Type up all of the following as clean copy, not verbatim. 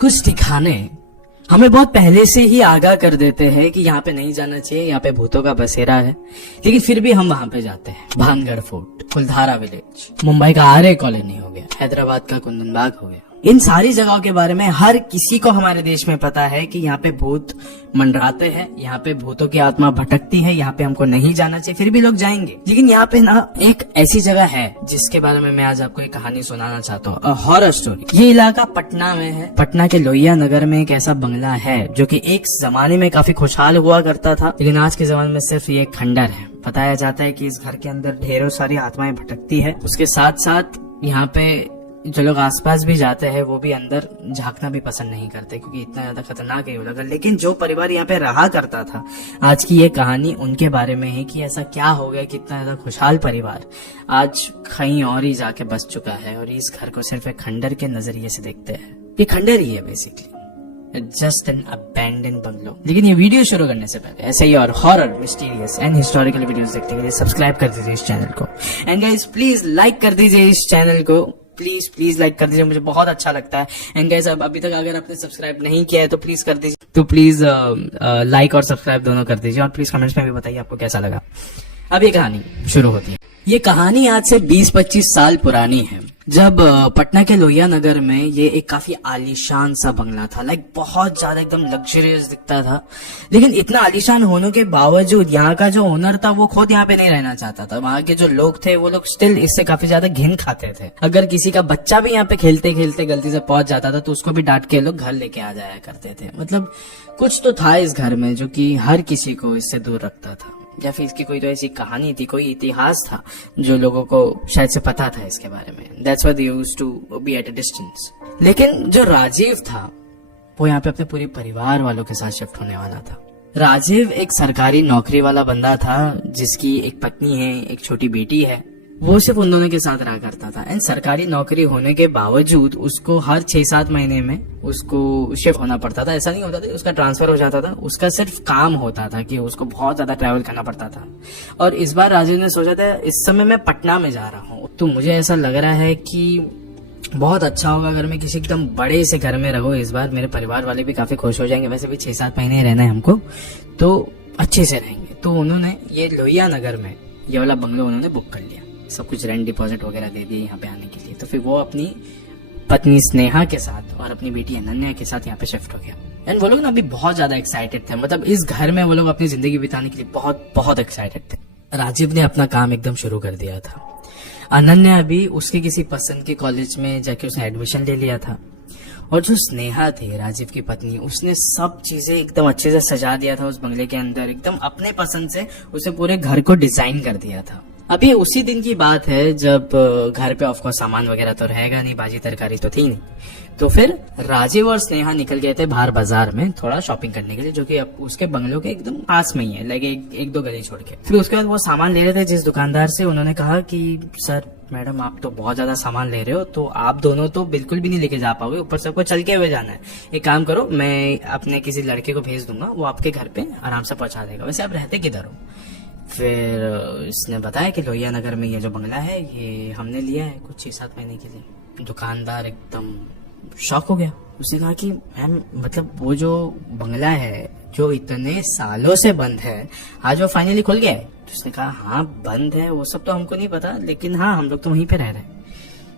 कुछ ठिकाने हमें बहुत पहले से ही आगाह कर देते हैं कि यहाँ पे नहीं जाना चाहिए, यहाँ पे भूतों का बसेरा है, लेकिन फिर भी हम वहां पे जाते हैं। भानगढ़ फोर्ट, फुलधारा विलेज, मुंबई का आर्य कॉलोनी हो गया, हैदराबाद का कुंदन बाग हो गया। इन सारी जगहों के बारे में हर किसी को हमारे देश में पता है कि यहाँ पे भूत मंडराते हैं, यहाँ पे भूतों की आत्मा भटकती है, यहाँ पे हमको नहीं जाना चाहिए, फिर भी लोग जाएंगे। लेकिन यहाँ पे ना एक ऐसी जगह है जिसके बारे में मैं आज आपको एक कहानी सुनाना चाहता हूँ, हॉरर स्टोरी। ये इलाका पटना में है। पटना के लोहिया नगर में एक ऐसा बंगला है जो कि एक जमाने में काफी खुशहाल हुआ करता था, लेकिन आज के जमाने में सिर्फ ये खंडर है। बताया जाता है कि इस घर के अंदर ढेरों सारी आत्माएं भटकती है। उसके साथ साथ यहाँ पे जो लोग आसपास भी जाते हैं वो भी अंदर झांकना भी पसंद नहीं करते, क्योंकि इतना ज्यादा खतरनाक है वो लगा। लेकिन जो परिवार यहाँ पे रहा करता था, आज की ये कहानी उनके बारे में है कि ऐसा क्या हो गया कि इतना ज्यादा खुशहाल परिवार आज कहीं और ही जाके बस चुका है और इस घर को सिर्फ एक खंडर के नजरिए से देखते हैं। ये खंडर ही है basically, just an abandon bungalow. लेकिन ये वीडियो शुरू करने से पहले ऐसे ही और horror, mysterious and historical videos देखने के लिए सब्सक्राइब कर दीजिए इस चैनल को। एंड गाइस प्लीज लाइक कर दीजिए इस चैनल को, प्लीज लाइक कर दीजिए, मुझे बहुत अच्छा लगता है। एंड गाइस अभी तक अगर आपने सब्सक्राइब नहीं किया है तो प्लीज कर दीजिए, तो प्लीज लाइक और सब्सक्राइब दोनों कर दीजिए, और प्लीज कमेंट्स में भी बताइए आपको कैसा लगा। अब ये कहानी शुरू होती है। ये कहानी आज से 20-25 साल पुरानी है, जब पटना के लोहिया नगर में ये एक काफी आलीशान सा बंगला था। लाइक बहुत ज्यादा एकदम लग्जरियस दिखता था, लेकिन इतना आलीशान होने के बावजूद यहाँ का जो ओनर था वो खुद यहाँ पे नहीं रहना चाहता था। वहाँ के जो लोग थे वो लोग स्टिल इससे काफी ज्यादा घिन खाते थे। अगर किसी का बच्चा भी यहाँ पे खेलते खेलते गलती से पहुंच जाता था तो उसको भी डांट के लोग घर लेके आ जाया करते थे। मतलब कुछ तो था इस घर में जो कि हर किसी को इससे दूर रखता था, या फिर इसकी कोई तो ऐसी कहानी थी, कोई इतिहास था जो लोगों को शायद से पता था इसके बारे में। That's why they used to be at a distance. लेकिन जो राजीव था वो यहाँ पे अपने पूरे परिवार वालों के साथ शिफ्ट होने वाला था। राजीव एक सरकारी नौकरी वाला बंदा था जिसकी एक पत्नी है, एक छोटी बेटी है। वो सिर्फ उन दोनों के साथ रहा करता था। एंड सरकारी नौकरी होने के बावजूद उसको हर 6-7 महीने में उसको शिफ्ट होना पड़ता था। ऐसा नहीं होता था उसका ट्रांसफर हो जाता था, उसका सिर्फ काम होता था कि उसको बहुत ज्यादा ट्रैवल करना पड़ता था। और इस बार राजीव ने सोचा था इस समय मैं पटना में जा रहा हूँ, तो मुझे ऐसा लग रहा है कि बहुत अच्छा होगा अगर मैं किसी एकदम बड़े से घर में रहूं। इस बार मेरे परिवार वाले भी काफी खुश हो जाएंगे, वैसे भी 6-7 महीने रहना है हमको, तो अच्छे से रहेंगे। तो उन्होंने ये लोहिया नगर में ये वाला बंगलो उन्होंने बुक कर लिया, सब कुछ रेंट डिपॉजिट वगैरह दे दिए यहाँ पे आने के लिए। तो फिर वो अपनी पत्नी स्नेहा के साथ और अपनी बेटी अनन्या के साथ यहाँ पे शिफ्ट हो गया। एंड वो लोग ना अभी बहुत ज्यादा एक्साइटेड थे, मतलब इस घर में वो लोग अपनी जिंदगी बिताने के लिए बहुत बहुत एक्साइटेड थे। राजीव ने अपना काम एकदम शुरू कर दिया था। अनन्या भी उसके किसी पसंद के कॉलेज में जाके उसने एडमिशन ले लिया था। और जो स्नेहा थी राजीव की पत्नी, उसने सब चीजें एकदम अच्छे से सजा दिया था उस बंगले के अंदर, एकदम अपने पसंद से उसे पूरे घर को डिजाइन कर दिया था। अभी उसी दिन की बात है जब घर पे ऑफकोर्स सामान वगैरह तो रहेगा नहीं, भाजी तरकारी तो थी नहीं, तो फिर राजीव और स्नेहा निकल गए थे बाहर बाजार में थोड़ा शॉपिंग करने के लिए, जो कि उसके बंगलों के एकदम पास में ही है, लगे एक दो गली छोड़ के। फिर उसके बाद वो सामान ले रहे थे जिस दुकानदार से, उन्होंने कहा कि सर मैडम आप तो बहुत ज्यादा सामान ले रहे हो, तो आप दोनों तो बिल्कुल भी नहीं लेके जा पाओगे, ऊपर सबको चल के हुए जाना है। एक काम करो, मैं अपने किसी लड़के को भेज दूंगा, वो आपके घर पे आराम से पहुंचा देगा। वैसे आप रहते किधर हो? फिर इसने बताया कि लोहिया नगर में ये जो बंगला है ये हमने लिया है कुछ 6-7 महीने के लिए। दुकानदार एकदम शॉक हो गया। उसने कहा कि मैम मतलब वो जो बंगला है जो इतने सालों से बंद है, आज वो फाइनली खुल गया है? तो उसने कहा हाँ बंद है, वो सब तो हमको नहीं पता, लेकिन हाँ हम लोग तो वहीं पे रह रहे हैं।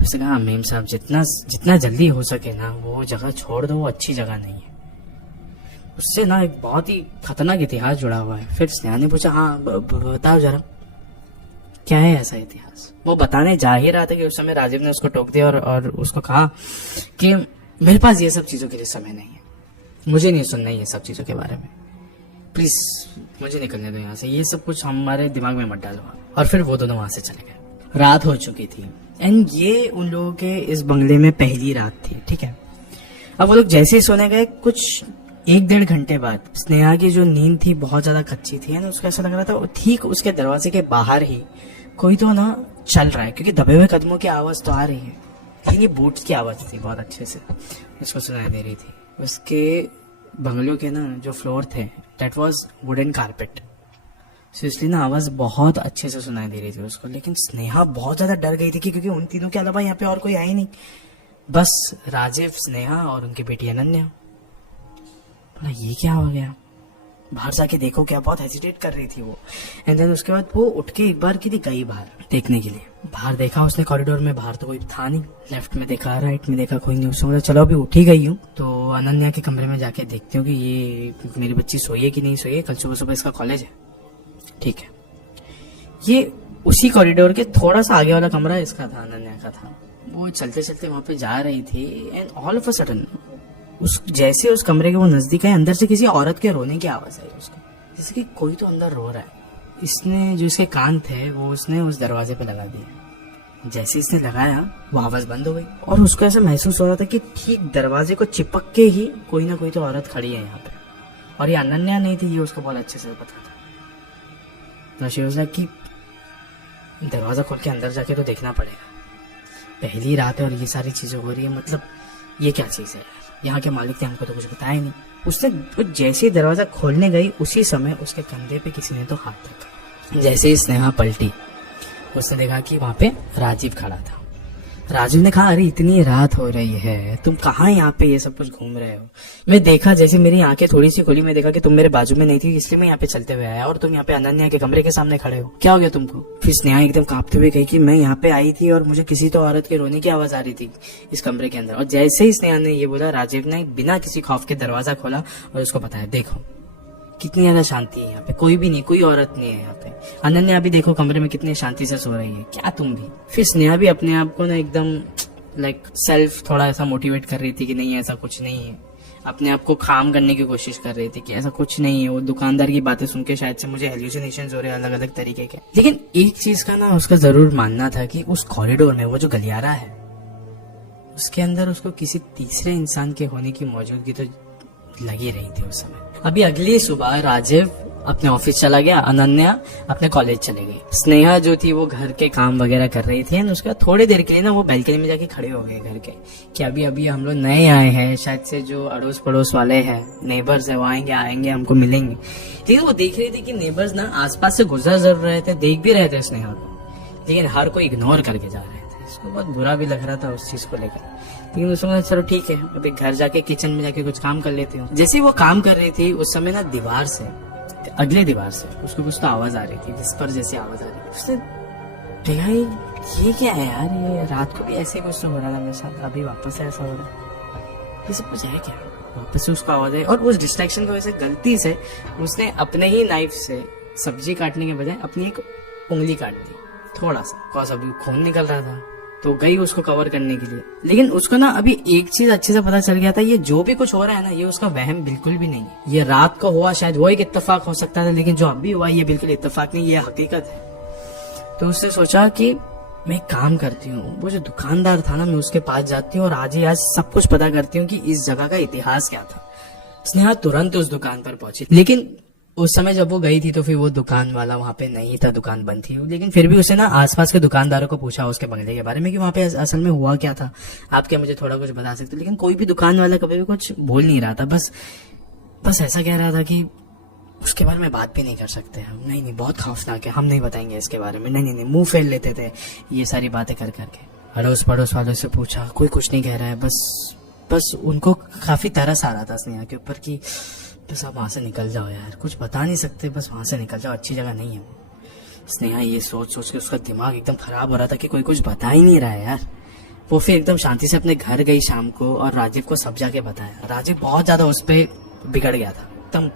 उसने कहा मेम साहब जितना जल्दी हो सके ना वो जगह छोड़ दो, वो अच्छी जगह नहीं है, उससे ना एक बहुत ही खतरनाक इतिहास जुड़ा हुआ है। फिर स्नेहा ने पूछा हाँ बताओ जरा क्या है ऐसा इतिहास। वो बताने जा ही रहा था कि उस समय राजीव ने उसको टोक दिया और उसको कहा कि मेरे पास ये सब चीजों के लिए समय नहीं है, मुझे नहीं सुनना ये सब चीजों के बारे में, प्लीज मुझे निकलने दो यहाँ से, ये सब कुछ हमारे दिमाग में मत डालो। और फिर वो दोनों वहां से चले गए। रात हो चुकी थी एंड ये उन लोगों के इस बंगले में पहली रात थी, ठीक है। अब वो लोग जैसे ही सोने गए कुछ 1-1.5 घंटे बाद स्नेहा की जो नींद थी बहुत ज्यादा कच्ची थी, ना उसको ऐसा लग रहा था ठीक उसके दरवाजे के बाहर ही कोई तो ना चल रहा है, क्योंकि दबे हुए कदमों की आवाज तो आ रही है, लेकिन ये बूट्स की आवाज थी बहुत अच्छे से उसको सुनाई दे रही थी। उसके बंगलों के ना जो फ्लोर थे दैट वाज वुडन कारपेट, सो इसलिए ना आवाज बहुत अच्छे से सुनाई दे रही थी उसको। लेकिन स्नेहा बहुत ज्यादा डर गई थी क्योंकि उन तीनों के अलावा यहाँ पे और कोई आई नहीं। बस राजीव, स्नेहा और उनकी बेटी अनन्या। बोला ये क्या हो गया, बाहर जाके देखो क्या, बहुत हेजिटेट कर रही थी वो। एंड देन उसके बाद वो उठ के एक बार की थी गई बाहर देखने के लिए। बाहर देखा उसने कॉरिडोर में, बाहर तो कोई था नहीं। लेफ्ट में देखा, राइट में देखा, कोई नहीं। उसने बोला चलो अभी उठ ही गई हूँ तो अनन्या के कमरे में जाके देखती हूँ कि ये मेरी बच्ची सोई है कि नहीं सोई है, कल सुबह सुबह इसका कॉलेज है। ठीक है, ये उसी कॉरिडोर के थोड़ा सा आगे वाला कमरा इसका था, अनन्या का था। वो चलते चलते वहां पे जा रही थी and all of a sudden जैसे उस कमरे के वो नजदीक है, अंदर से किसी औरत के रोने की आवाज आई उसको, जैसे कि कोई तो अंदर रो रहा है। इसने जो इसके कान थे वो उसने उस दरवाजे पे लगा दिए। जैसे इसने लगाया वो आवाज बंद हो गई और उसको ऐसा महसूस हो रहा था कि ठीक दरवाजे को चिपक के ही कोई ना कोई तो औरत खड़ी है यहाँ पे। और ये अनन्या नहीं थी, ये उसको बहुत अच्छे से पता था। तो शी वाज लाइक कि दरवाजा खोल के अंदर जाके तो देखना पड़ेगा, पहली रात है और ये सारी चीजें हो रही है, मतलब ये क्या चीज है, यहाँ के मालिक ने हमको तो कुछ बताया नहीं। उसने जैसे ही दरवाजा खोलने गई उसी समय उसके कंधे पे किसी ने तो हाथ रखा। जैसे ही स्नेहा पलटी उसने देखा कि वहां पे राजीव खड़ा था। राजीव ने कहा अरे इतनी रात हो रही है, तुम कहाँ यहाँ पे ये सब कुछ घूम रहे हो। मैं देखा, जैसे मेरी आंखें थोड़ी सी खुली, मैं देखा कि तुम मेरे बाजू में नहीं थी, इसलिए मैं यहाँ पे चलते हुए आया और तुम यहाँ पे अनन्या के कमरे के सामने खड़े हो, क्या हो गया तुमको। फिर स्नेहा एकदम कांपते हुए कही कि मैं यहाँ पे आई थी और मुझे किसी तो औरत के रोने की आवाज आ रही थी इस कमरे के अंदर। और जैसे ही स्नेहा ने ये बोला, राजीव ने बिना किसी खौफ के दरवाजा खोला और उसको बताया देखो कितनी ज्यादा शांति है यहाँ पे, कोई भी नहीं, कोई औरत नहीं है यहाँ पे। अनन्या भी देखो कमरे में कितनी शांति से सो रही है, क्या तुम भी। फिर स्नेहा भी अपने आप को ना एकदम लाइक सेल्फ थोड़ा ऐसा मोटिवेट कर रही थी कि नहीं ऐसा कुछ नहीं है, अपने आप को काम करने की कोशिश कर रही थी कि ऐसा कुछ नहीं है। वो दुकानदार की बातें सुन के शायद से मुझे हेल्यूसिनेशंस हो रहे हैं अलग अलग तरीके के। लेकिन एक चीज का ना उसका जरूर मानना था कि उस कॉरिडोर में वो जो गलियारा है उसके अंदर उसको किसी तीसरे इंसान के होने की मौजूदगी तो लगी रही थी उस समय। अभी अगली सुबह राजीव अपने ऑफिस चला गया, अनन्या अपने कॉलेज चले गई। स्नेहा जो थी वो घर के काम वगैरह कर रही थी। उसके बाद थोड़ी देर के लिए ना वो बैल्कनी में जाके खड़े हो गए घर के कि अभी अभी हम लोग नए आए हैं, शायद से जो अड़ोस पड़ोस वाले हैं, नेबर्स है, वो आएंगे हमको मिलेंगे। लेकिन वो देख रही थी कि नेबर्स ना आसपास से गुजर जरूर रहे थे, देख भी रहे थे स्नेहा को, लेकिन हर कोई इग्नोर करके जा रहे थे। इसको बहुत बुरा भी लग रहा था उस चीज को लेकर। लेकिन उसमें चलो ठीक है, अभी घर जाके किचन में जाके कुछ काम कर लेती हूँ। जैसे ही वो काम कर रही थी उस समय ना दीवार से, अगले दीवार से उसको कुछ तो आवाज आ रही थी, विस्पर जैसी आवाज आ रही थी। उसने देखा ये क्या है यार, ये रात को भी ऐसे कुछ तो हो रहा था मेरे साथ, अभी वापस से ऐसा हो रहा है, ये सब कुछ है क्या। वापस से उसको आवाज आई और उस डिस्ट्रैक्शन की वजह से गलती से उसने अपने ही नाइफ से सब्जी काटने के बजाय अपनी एक उंगली काट दी थोड़ा सा, बिकॉज अभी खून निकल रहा था। तो गई उसको कवर करने के लिए। लेकिन उसको ना अभी एक चीज अच्छे से पता चल गया था, ये जो भी कुछ हो रहा है ना ये उसका वहम बिल्कुल भी नहीं है। ये रात को हुआ, शायद वो एक इत्तेफाक हो सकता था, लेकिन जो अभी हुआ ये बिल्कुल इत्तेफाक नहीं, ये हकीकत है। तो उसने सोचा कि मैं काम करती हूँ, वो जो दुकानदार था ना मैं उसके पास जाती हूँ और आज ही आज सब कुछ पता करती हूँ कि इस जगह का इतिहास क्या था। स्नेहा तुरंत उस दुकान पर पहुंची, लेकिन उस समय जब वो गई थी तो फिर वो दुकान वाला वहां पे नहीं था, दुकान बंद थी। लेकिन फिर भी उसे ना आसपास के दुकानदारों को पूछा उसके बंगले के बारे में कि वहां पे असल में हुआ क्या था, आप क्या मुझे थोड़ा कुछ बता सकते। लेकिन कोई भी दुकान वाला कभी भी कुछ बोल नहीं रहा था, बस ऐसा कह रहा था कि उसके बारे में बात भी नहीं कर सकते हम, नहीं बहुत खौफनाक है, हम नहीं बताएंगे इसके बारे में, नहीं मुंह फेर लेते थे ये सारी बातें कर करके। अड़ोस पड़ोस वालों से पूछा, कोई कुछ नहीं कह रहा है, बस उनको काफी तरस आ रहा था स्नेहा के ऊपर कि बस आप वहां से निकल जाओ यार, कुछ बता नहीं सकते, बस वहां से निकल जाओ, अच्छी जगह नहीं है वो। स्नेहा ये सोच सोच के उसका दिमाग एकदम खराब हो रहा था कि कोई कुछ बता ही नहीं रहा है यार। वो फिर एकदम शांति से अपने घर गई शाम को और राजीव को सब जाके बताया। राजीव बहुत ज्यादा उस पर बिगड़ गया था, एकदम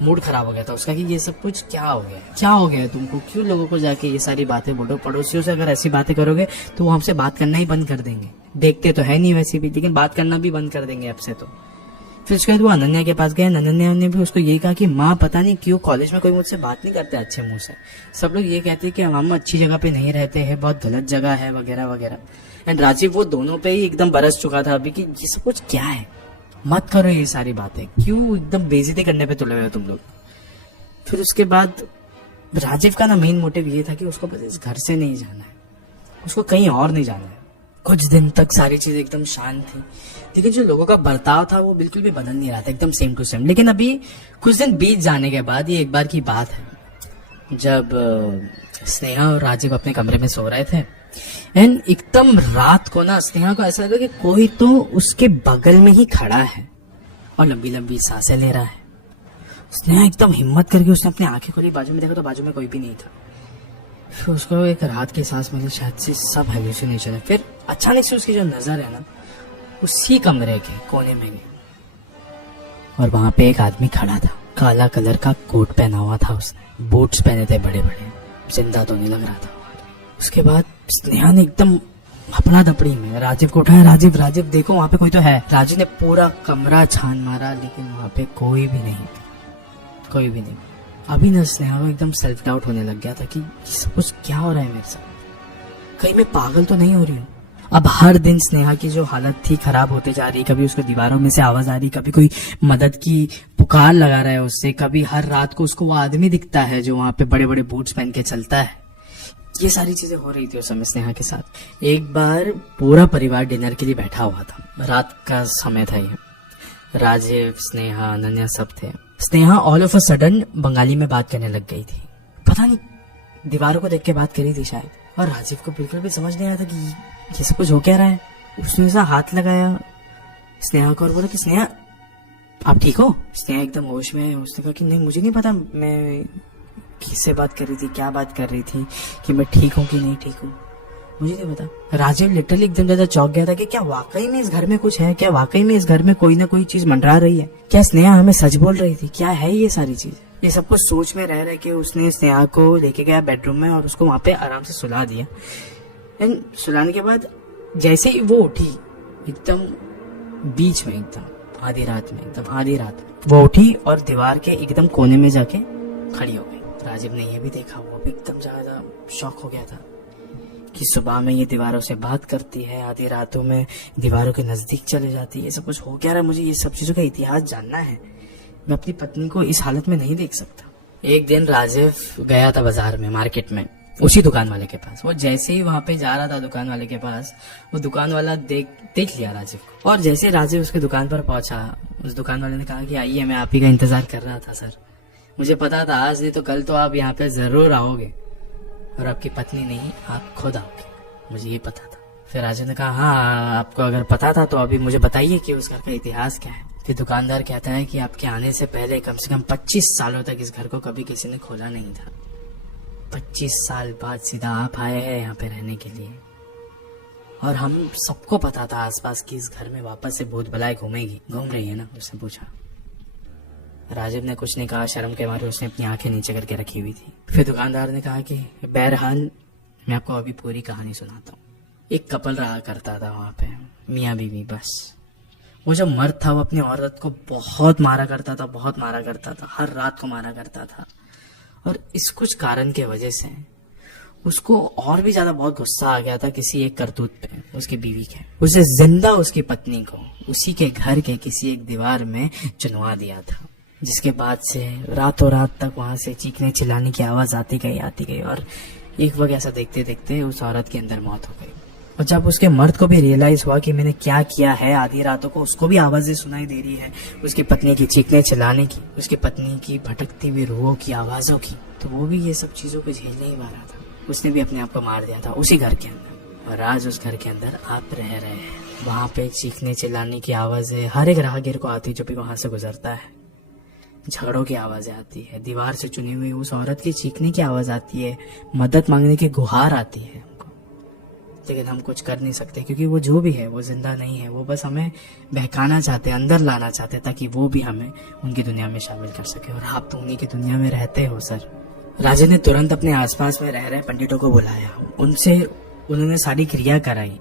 मूड खराब हो गया था उसका कि ये सब कुछ क्या हो गया तुमको, क्यों लोगों को जाके ये सारी बातें बोलो। पड़ोसियों से अगर ऐसी बातें करोगे तो वो हमसे बात करना ही बंद कर देंगे, देखते तो है नहीं वैसे भी, लेकिन बात करना भी बंद कर देंगे अब से तो। फिर उसके बाद वो अनन्या के पास गए। अनन्या ने भी उसको ये कहा कि माँ पता नहीं क्यों कॉलेज में कोई मुझसे बात नहीं करते अच्छे मुंह से, सब लोग ये कहते हैं कि हम अच्छी जगह पे नहीं रहते हैं, बहुत गलत जगह है वगैरह वगैरह। एंड राजीव वो दोनों पे ही एकदम बरस चुका था अभी कि ये सब कुछ क्या है, मत करो ये सारी बातें, क्यों एकदम बेइज्जती करने पे तुले हुए हो तुम लोग। फिर उसके बाद राजीव का ना मेन मोटिव ये था कि उसको बस इस घर से नहीं जाना है, उसको कहीं और नहीं जाना है। कुछ दिन तक सारी चीजें एकदम शांत थी, लेकिन जो लोगों का बर्ताव था वो बिल्कुल भी बदल नहीं रहा था, एकदम सेम टू सेम। लेकिन अभी कुछ दिन बीत जाने के बाद ये एक बार की बात है, जब स्नेहा और राजीव अपने कमरे में सो रहे थे एंड एकदम रात को ना स्नेहा को ऐसा लगा कि कोई तो उसके बगल में ही खड़ा है और लंबी लंबी सांसें ले रहा है। स्नेहा एकदम हिम्मत करके उसने अपनी आंखें खोली, बाजू में देखा तो बाजू में कोई भी नहीं था। फिर उसको एक राहत की सांस मिली, शायद से सब हेलुसिनेशन है। फिर अचानक से उसकी जो नजर है ना उसी कमरे के कोने में गई और वहां पे एक आदमी खड़ा था। काला कलर का कोट पहना हुआ था उसने, बूट्स पहने थे बड़े बड़े, जिंदा तो नहीं लग रहा था। उसके बाद स्नेहा ने एकदम हपड़ा दपड़ी में राजीव को उठाया, राजीव राजीव देखो वहां पे कोई तो है। राजीव ने पूरा कमरा छान मारा लेकिन वहां पे कोई भी नहीं, कोई भी नहीं। अभी ना स्नेहा को एकदम सेल्फ डाउट होने लग गया था कि सब कुछ क्या हो रहा है मेरे साथ, कहीं मैं पागल तो नहीं हो रही हूँ। अब हर दिन स्नेहा की जो हालत थी खराब होते जा रही, कभी उसको दीवारों में से आवाज आ रही, कभी कोई मदद की पुकार लगा रहा है उससे, कभी हर रात को उसको वो आदमी दिखता है जो वहां पे बड़े बड़े बूट्स पहन के चलता है। ये सारी चीजें हो रही थी उस समय स्नेहा के साथ। एक बार पूरा परिवार डिनर के लिए बैठा हुआ था, रात का समय था ये। राजीव, स्नेहा, अनन्या सब थे। Sneha all of a sudden Bengali में बात करने लग गई थी, पता नहीं दीवारों को देख के बात करी थी शायद। और राजीव को बिल्कुल भी समझ नहीं आया था कि ये सब कुछ हो क्या रहा है। उसने ऐसा हाथ लगाया स्नेहा को और बोला कि स्नेहा आप ठीक हो? स्नेहा एकदम होश में है। उसने कहा कि नहीं मुझे नहीं पता मैं किससे बात कर रही थी, क्या बात कर रही थी, कि मैं ठीक हूँ कि नहीं ठीक हूँ, मुझे नहीं पता। राजीव लिटरली एकदम ज्यादा चौंक गया था कि क्या वाकई में इस घर में कुछ है, क्या वाकई में इस घर में कोई ना कोई चीज मंडरा रही है, क्या स्नेहा हमें सच बोल रही थी, क्या है ये सारी चीज। ये सब कुछ सोच में रह के उसने स्नेहा को लेके गया बेडरूम में और उसको वहां पे आराम से सुला दिया। एंड सुलाने के बाद जैसे ही वो उठी एकदम बीच में, एकदम आधी रात में, एकदम आधी रात वो उठी और दीवार के एकदम कोने में जाके खड़ी हो गई। राजीव ने ये भी देखा, वो भी एकदम ज्यादा शॉक हो गया था कि सुबह में ये दीवारों से बात करती है, आधी रातों में दीवारों के नजदीक चले जाती है, ये सब कुछ हो क्या रहा है। मुझे ये सब चीजों का इतिहास जानना है, मैं अपनी पत्नी को इस हालत में नहीं देख सकता। एक दिन राजीव गया था बाजार में, मार्केट में, उसी दुकान वाले के पास। वो जैसे ही वहां पे जा रहा था दुकान वाले के पास, वो दुकान वाला देख लिया राजीव को। और जैसे राजीव उसके दुकान पर पहुंचा, उस दुकान वाले ने कहा कि आइए, मैं आप ही का इंतजार कर रहा था सर, मुझे पता था आज नहीं तो कल तो आप यहाँ पे जरूर आओगे और आपकी पत्नी नहीं, आप खुद आओगे, मुझे ये पता था। फिर राजीव ने कहा हाँ आपको अगर पता था तो अभी मुझे बताइए कि उस घर का इतिहास क्या है। फिर दुकानदार कहता है कि आपके आने से पहले कम से कम 25 सालों तक इस घर को कभी किसी ने खोला नहीं था। 25 साल बाद सीधा आप आए हैं यहाँ पे रहने के लिए, और हम सबको पता था आसपास कि इस घर में वापस से भूत बलाएं घूम रही है ना। उसने पूछा। राजीव ने कुछ नहीं कहा, शर्म के मारे उसने अपनी आंखें नीचे करके रखी हुई थी। फिर दुकानदार ने कहा कि बहरहाल मैं आपको अभी पूरी कहानी सुनाता हूँ। एक कपल रहा करता था वहां पे, मियाँ बीवी बस। वो जो मर्द था वो अपनी औरत को बहुत मारा करता था, बहुत मारा करता था, हर रात को मारा करता था। और इस कुछ कारण के वजह से उसको और भी ज्यादा बहुत गुस्सा आ गया था किसी एक करतूत पे, उसकी बीवी के। उसे जिंदा उसकी पत्नी को उसी के घर के किसी एक दीवार में चुनवा दिया था, जिसके बाद से रातों रात तक वहां से चीखने चिल्लाने की आवाज आती गई और एक वक्त ऐसा देखते देखते उस औरत के अंदर मौत हो गई। और जब उसके मर्द को भी रियलाइज हुआ कि मैंने क्या किया है, आधी रातों को उसको भी आवाजें सुनाई दे रही है, उसकी पत्नी की चीखने चिल्लाने की, उसकी पत्नी की भटकती हुई रूहों की आवाजों की, तो वो भी ये सब चीजों को झेल नहीं पा रहा था। उसने भी अपने आप को मार दिया था उसी घर के अंदर। और आज उस घर के अंदर आप रह रहे हैं। वहां पे चीखने चिल्लाने की आवाजें हर एक राहगीर को आती जो भी वहां से गुजरता है। झगड़ों की आवाजें आती है, दीवार से चुनी हुई उस औरत की चीखने की आवाज आती है, मदद मांगने की गुहार आती है हमको। लेकिन हम कुछ कर नहीं सकते क्योंकि वो जो भी है वो जिंदा नहीं है। वो बस हमें बहकाना चाहते, अंदर लाना चाहते ताकि वो भी हमें उनकी दुनिया में शामिल कर सके। और आप तो उन्हीं की दुनिया में रहते हो सर। राजा ने तुरंत अपने आसपास में रह रहे पंडितों को बुलाया, उन्होंने सारी क्रिया कराई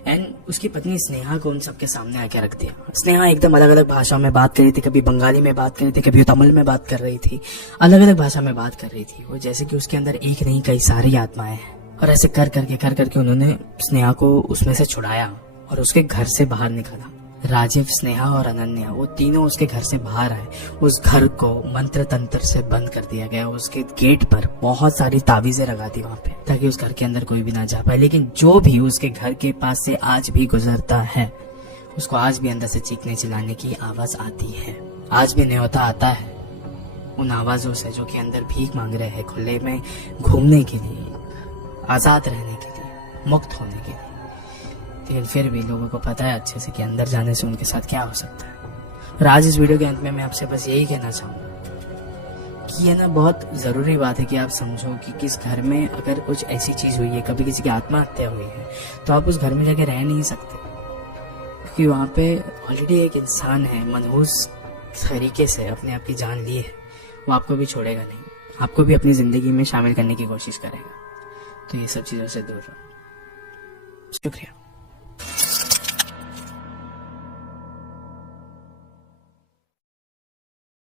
एंड उसकी पत्नी स्नेहा को उन सबके सामने आके रख दिया। स्नेहा एकदम अलग अलग भाषाओं में बात कर रही थी, कभी बंगाली में बात कर रही थी, कभी तमिल में बात कर रही थी, अलग अलग भाषा में बात कर रही थी। वो जैसे कि उसके अंदर एक नहीं कई सारी आत्माएं हैं। और ऐसे कर करके उन्होंने स्नेहा को उसमें से छुड़ाया और उसके घर से बाहर निकाला। राजीव, स्नेहा और अनन्या वो तीनों उसके घर से बाहर आए। उस घर को मंत्र तंत्र से बंद कर दिया गया। उसके गेट पर बहुत सारी ताबीजें लगा दी वहां पे ताकि उस घर के अंदर कोई भी ना जा पाए। लेकिन जो भी उसके घर के पास से आज भी गुजरता है उसको आज भी अंदर से चीखने चिल्लाने की आवाज आती है। आज भी न्योता आता है उन आवाजों से जो कि अंदर भीख मांग रहे हैं खुले में घूमने के लिए, आजाद रहने के लिए। मुक्त होने के लिए, लेकिन फिर भी लोगों को पता है अच्छे से कि अंदर जाने से उनके साथ क्या हो सकता है। और आज इस वीडियो के अंत में मैं आपसे बस यही कहना चाहूँगा कि ये ना बहुत ज़रूरी बात है कि आप समझो कि किस घर में अगर कुछ ऐसी चीज़ हुई है, कभी किसी की आत्महत्या हुई है, तो आप उस घर में जाके रह नहीं सकते, क्योंकि वहाँ पे ऑलरेडी एक इंसान है, मनहूस तरीके से अपने आप की जान ली है, वो आपको भी छोड़ेगा नहीं, आपको भी अपनी ज़िंदगी में शामिल करने की कोशिश करेगा। तो ये सब चीज़ों से दूर रहो। शुक्रिया।